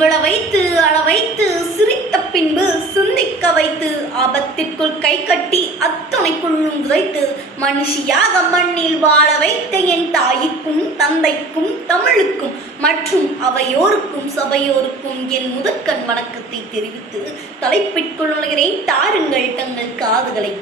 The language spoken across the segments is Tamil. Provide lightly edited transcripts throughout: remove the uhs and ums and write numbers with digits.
விழ வைத்து அழ வைத்து சிரித்த பின்பு சிந்திக்க வைத்து ஆபத்திற்குள் கை கட்டி அத்துணைக்குள்ளும் உதைத்து மனுஷியாக மண்ணில் வாழ வைத்த என் தாய்க்கும் தந்தைக்கும் தமிழுக்கும் மற்றும் அவையோருக்கும் சபையோருக்கும் என் முதற்கண் வணக்கத்தை தெரிவித்து தலைப்பிற்குள் நுழைகிறேன். தாருங்கள் தங்கள் காதுகளை.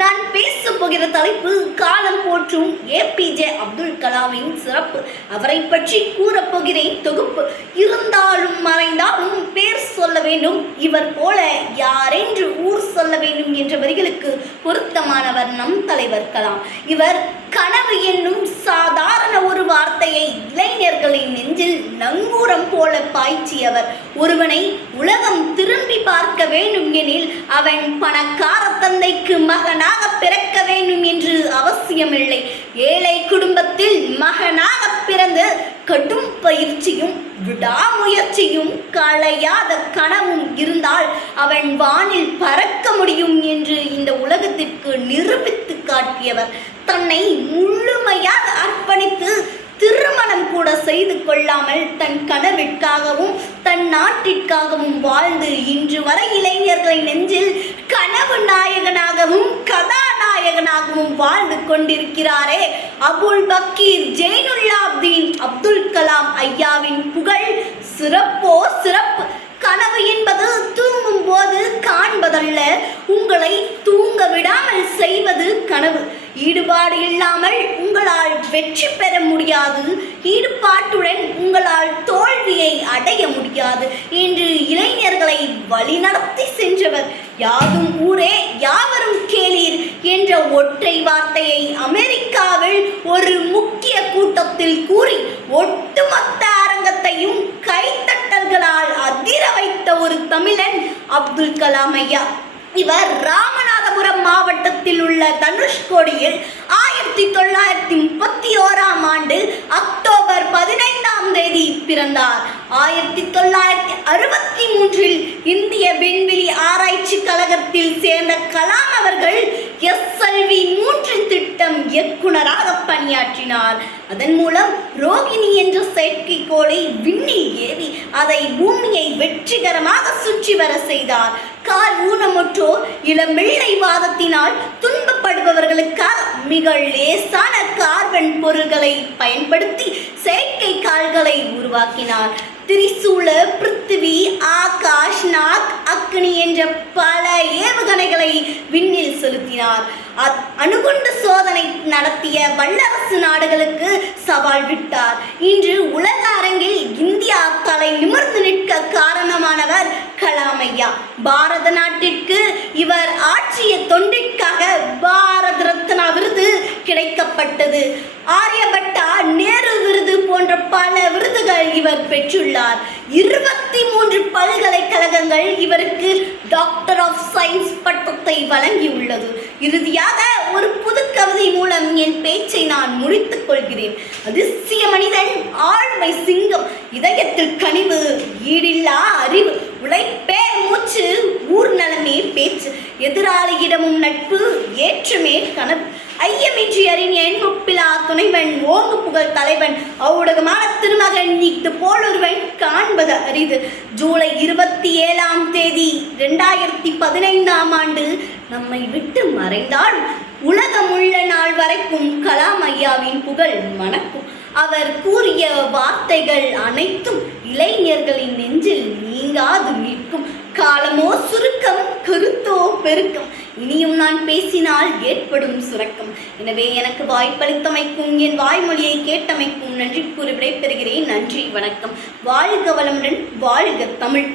நான் பேச போகிற தலைப்பு காலம் போற்றும் ஏபிஜே அப்துல் கலாமின் சிறப்பு. அவரை பற்றி கூறப்போகிறேன் தொகுப்பு. இருந்தாலும் மறைந்தாலும் பேர் சொல்ல வேண்டும், இவர் போல யாரென்று ஊர் சொல்ல வேண்டும் என்ற வரிகளுக்கு பொருத்தமானவர் நம் தலைவர் கலாம். இவர் கனவு என்னும் சாதாரண ஒரு வார்த்தையை இளைஞர்களின் நெஞ்சில் நங்கூரம் போல பாய்ச்சியவர். ஒருவனை உலகம் திரும்பி பார்க்க வேண்டும் எனில் அவன் பணக்கார தந்தைக்கு மகனாக பிறக்க வேண்டும் என்று அவசியமில்லை. ஏழை குடும்பத்தில் மகனாக பிறந்து கடும் பயிற்சியும் விடாமுயற்சியும் களையாத கனவும் இருந்தால் அவன் வானில் பறக்க முடியும் என்று இந்த உலகத்திற்கு நிரூபித்து காட்டியவர். தன்னை முழுமையாக அர்ப்பணித்து திருமணம் கூட செய்து கொள்ளாமல் தன் கனவிற்காகவும் தன் நாட்டிற்காகவும் வாழ்ந்து இன்று வரை இளைஞர்களின் நெஞ்சில் கனவு நாயகனாகவும் கதாநாயகனாகவும் வாழ்ந்து கொண்டிருக்கிறாரே அபுல் பக்கீர் ஜெயினுல்லாப்தீன் அப்துல் கலாம் ஐயாவின் புகழ் சிறப்போ சிறப்பு. கனவு என்பது தூங்கும் போது காண்பதல்ல, உங்களை தூங்க விடாமல் செய்வது கனவு. ஈடுபாடு இல்லாமல் உங்களால் வெற்றி பெற முடியாது, ஈடுபாட்டுடன் உங்களால் தோல்வியை அடைய முடியாது என்று இளைஞர்களை வழிநடத்தி சென்றவர். யாதும் ஊரே யாவரும் கேளீர் என்ற ஒற்றை வார்த்தையை அமெரிக்காவில் ஒரு முக்கிய கூட்டத்தில் கூறி ஒட்டுமொத்த அரங்கத்தையும் கைத்தட்டல்களால் அதிர வைத்த ஒரு தமிழன் அப்துல் கலாம் ஐயா. இவர் ராமநாதபுரம் மாவட்டத்தில் உள்ள தனுஷ்கோடியில் 1931ஆம் ஆண்டு அக்டோபர் 15ஆம் தேதி பிறந்தார். 1963இல் இந்திய விண்வெளி ஆராய்ச்சி கழகத்தில் சேர்ந்த கலாம் அவர்கள் SLV 3 திட்டம் இயக்குனராக பணியாற்றினார். அதன் மூலம் ரோகிணி என்ற செயற்கைக்கோளை விண்ணில் ஏவி அதை பூமியை வெற்றிகரமாக சுற்றி வர செய்தார். கால் ஊனமுற்றோர் இளம்பிள்ளை வாதத்தினால் துன்பப்படுபவர்களுக்காக மிக லேசான கார்பன் பொருள்களை பயன்படுத்தி செயற்கை கால்களை உருவாக்கினார். திரிசூல, பிருத்திவி, ஆகாஷ், நாக், அக்னி என்ற பல ஏவுகணைகளை விண்ணில் செலுத்தினார். அணுகுண்டு சோதனை நடத்திய வல்லரசு நாடுகளுக்கு சவால் விட்டார். இன்று உலக அரங்கில் இந்தியா தலை நிமிர்ந்து நிற்க காரணமானவர் கலாம் ஐயா. பாரத நாட்டிற்கு இவர் ஆற்றிய தொண்டிற்காக பாரத ரத்னா விருது கிடைக்கப்பட்டது. ஆரியபட்டா, நேரு விருது போன்ற பல விருதுகள் இவர் பெற்றுள்ளார். 23 பல்கலைக்கழகங்கள் இவருக்கு டாக்டர் ஆஃப் சயின்ஸ் பட்டத்தை வழங்கியுள்ளது. இறுதியாக ஒரு புது கவிதை மூலம் என் பேச்சை நான் முடித்துக் கொள்கிறேன். அதிசய மனிதன், ஆழ்மை சிங்கம், இதயத்தில் கனிவு, ஈடில்லா அறிவு, உழைப்பே மூச்சு, ஊர் நலமே பேச்சு, எதிராளியிடமும் நட்பு, ஏற்றமே கனவு, ஐயமின்றி அறிஞன், முப்பிலா துணைவன், ஓங்கு புகழ் தலைவன், ஊடகமான திருமகன், இது போலொருவன் காண்பது அரிது. ஜூலை 27ஆம் தேதி 2015ஆம் ஆண்டு நம்மை விட்டு மறைந்தால் உலகமுள்ள நாள் வரைக்கும் கலாம் ஐயாவின் புகழ் மணக்கும். அவர் கூறிய வார்த்தைகள் அனைத்தும் இளைஞர்களின் நெஞ்சில் நீங்காது நிற்கும். காலமோ சுருக்கம், கருத்தோ பெருக்கம், இனியும் நான் பேசினால் ஏற்படும் சுரக்கம். எனவே எனக்கு வாய்ப்பளித்தமைக்கும் என் வாய்மொழியை கேட்டமைக்கும் நன்றி கூறி விடைபெறுகிறேன். நன்றி, வணக்கம். வாழ்க வளமுடன், வாழ்க தமிழ்.